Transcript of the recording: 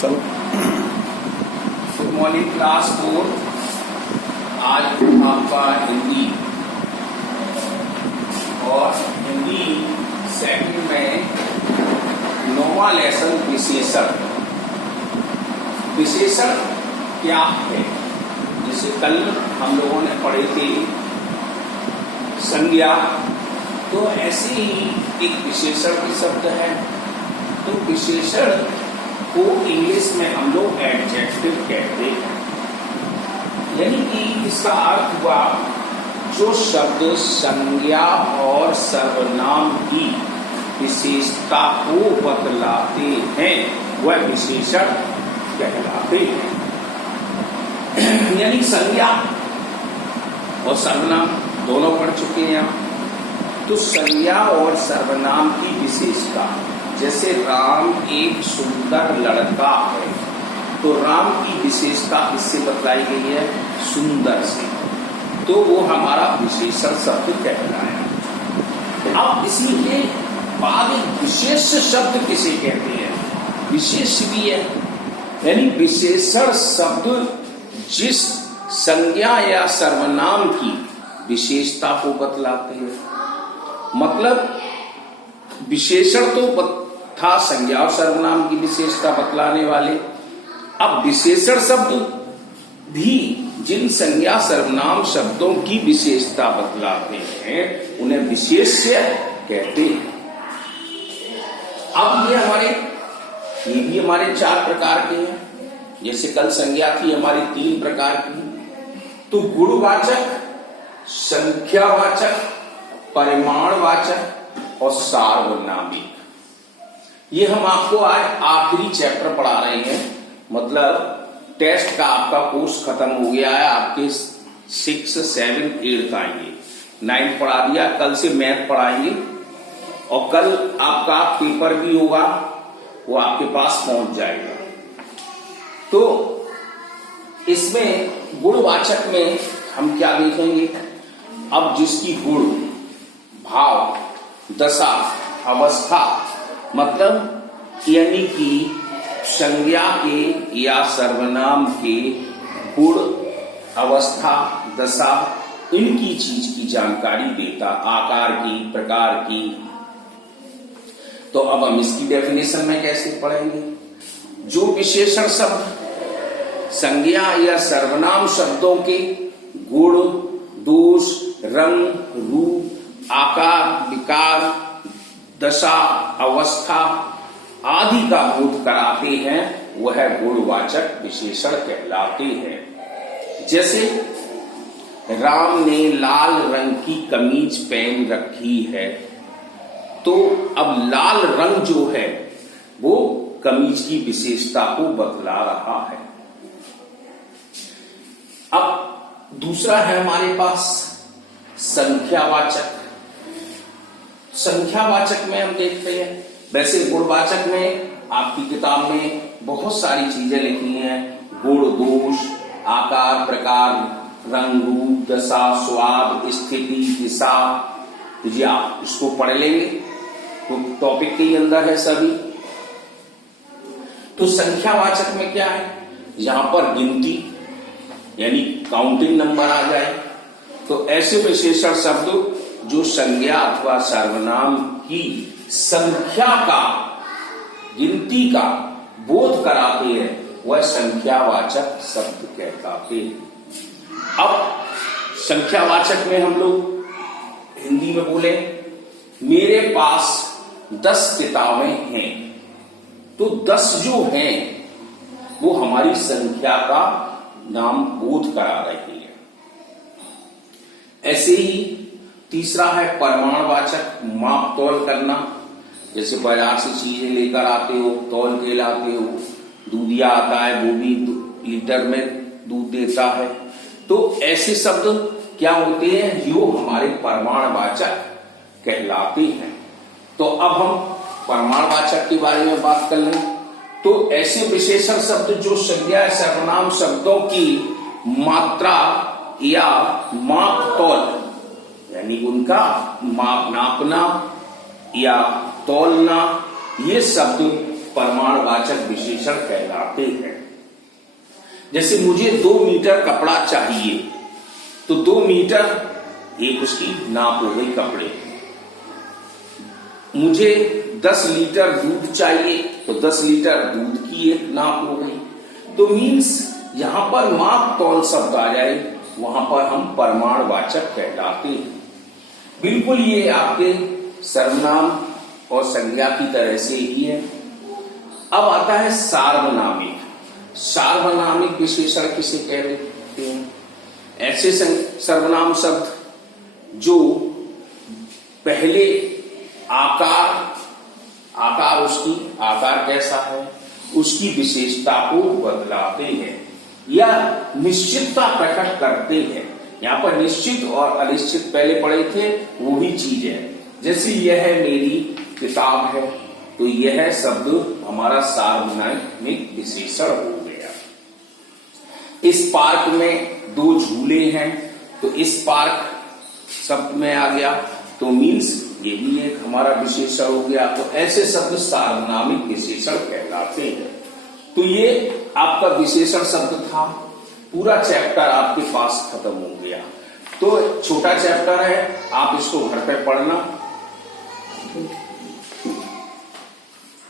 चलो। Good morning class 4। आज आपका हिंदी और हिंदी सेकंड में 9वां लेसन विशेषण। विशेषण क्या है? जैसे कल हम लोगों ने पढ़े थे संज्ञा, तो ऐसे ही एक विशेषण भी शब्द है। तो विशेषण को इंग्लिश में हम लोग एडजेक्टिव कहते हैं, यानी कि इसका अर्थ हुआ जो शब्द संज्ञा और सर्वनाम की विशेषता को बतलाते हैं वह विशेषण कहलाते हैं। यानी संज्ञा और सर्वनाम दोनों पढ़ चुके हैं आप। तो संज्ञा और सर्वनाम की विशेषता, जैसे राम एक सुंदर लड़का है, तो राम की विशेषता इससे बतलाई गई है सुंदर से, तो वो हमारा विशेषण शब्द कहलाया। अब इसी के बाद विशेष शब्द किसे कहते हैं? विशेष भी है, यानी विशेषण शब्द जिस संज्ञा या सर्वनाम की विशेषता को बतलाते हैं। मतलब विशेषण तो था संज्ञा और सर्वनाम की विशेषता बतलाने वाले। अब विशेषण शब्द भी जिन संज्ञा सर्वनाम शब्दों की विशेषता बतलाते हैं उन्हें विशेष्य कहते हैं। अब ये भी हमारे 4 प्रकार के हैं। जैसे कल संज्ञा थी हमारी 3 प्रकार की, तो गुणवाचक, संख्यावाचक, परिमाणवाचक और सार्वनामिक। ये हम आपको आज आखिरी चैप्टर पढ़ा रहे हैं। मतलब टेस्ट का आपका कोर्स खत्म हो गया है, आपके 6, 7, 8 आएंगे। 9 पढ़ा दिया, कल से मैथ पढ़ाएंगे और कल आपका पेपर भी होगा, वो आपके पास पहुंच जाएगा। तो इसमें गुणवाचक में हम क्या देखेंगे? अब जिसकी गुण, भाव, दशा, अवस्था, मतलब यानी कि संज्ञा के या सर्वनाम के गुण, अवस्था, दशा, इनकी चीज की जानकारी देता, आकार की, प्रकार की। तो अब हम इसकी डेफिनेशन में कैसे पढ़ेंगे? जो विशेषण शब्द संज्ञा या सर्वनाम शब्दों के गुण, दोष, रंग, रूप, आकार, विकार, दशा, अवस्था आदि का बोध कराते हैं वह गुणवाचक विशेषण कहलाते हैं। जैसे राम ने लाल रंग की कमीज पहन रखी है, तो अब लाल रंग जो है वो कमीज की विशेषता को बतला रहा है। अब दूसरा है हमारे पास संख्यावाचक। संख्यावाचक में हम देखते हैं, वैसे गुणवाचक में आपकी किताब में बहुत सारी चीजें लिखी हैं, गुण, दोष, आकार, प्रकार, रंग, रूप, दशा, स्वाद, स्थिति, दिशा। तो जी आप इसको पढ़ लेंगे, तो टॉपिक के अंदर है सभी। तो संख्यावाचक में क्या है? यहां पर गिनती यानी काउंटिंग नंबर आ जाए। तो ऐसे विशेषण शब्द जो संज्ञा अथवा सर्वनाम की संख्या का, गिनती का बोध कराते हैं वह संख्यावाचक शब्द कहलाते हैं। अब संख्यावाचक में हम लोग हिंदी में बोले मेरे पास 10 किताबें हैं, तो 10 जो हैं वो हमारी संख्या का नाम बोध करा रही है। ऐसे ही तीसरा है परिमाणवाचक, माप तौल करना। जैसे बाजार से चीजें लेकर आते हो, तौल के लाते हो, दूधिया आता है वो भी लीटर में दूध देता है, तो ऐसे शब्द क्या होते हैं? जो हमारे परिमाणवाचक कहलाते हैं। तो अब हम परिमाणवाचक के बारे में बात कर लें। तो ऐसे विशेषण शब्द जो संज्ञा सर्वनाम शब्दों की मात्रा या माप तौल, यानी उनका माप, नापना या तौलना, ये शब्द प्रमाणवाचक विशेषण कहलाते हैं। जैसे मुझे 2 मीटर कपड़ा चाहिए, तो 2 मीटर एक उसकी नाप हो गई कपड़े। मुझे 10 लीटर दूध चाहिए, तो 10 लीटर दूध की एक नाप हो गई। तो मीन्स यहां पर माप तौल शब्द आ जाए, वहां पर हम प्रमाणवाचक कहलाते हैं। बिल्कुल ये आपके सर्वनाम और संज्ञा की तरह से ही है। अब आता है सार्वनामिक। सार्वनामिक विशेषण किसे कहते हैं? ऐसे सर्वनाम शब्द जो पहले आकार उसकी आकार कैसा है उसकी विशेषता को बदलाते हैं या निश्चितता प्रकट करते हैं। यहाँ पर निश्चित और अनिश्चित पहले पढ़े थे, वो भी चीज है। जैसे यह मेरी किताब है, तो यह शब्द हमारा सार्वनामिक विशेषण हो गया। इस पार्क में 2 झूले हैं, तो इस पार्क शब्द में आ गया, तो मीन्स ये भी एक हमारा विशेषण हो गया। तो ऐसे शब्द सार्वनामिक विशेषण कहलाते हैं। तो ये आपका विशेषण शब्द था। पूरा चैप्टर आपके पास खत्म हो गया। तो छोटा चैप्टर है, आप इसको घर पे पढ़ना।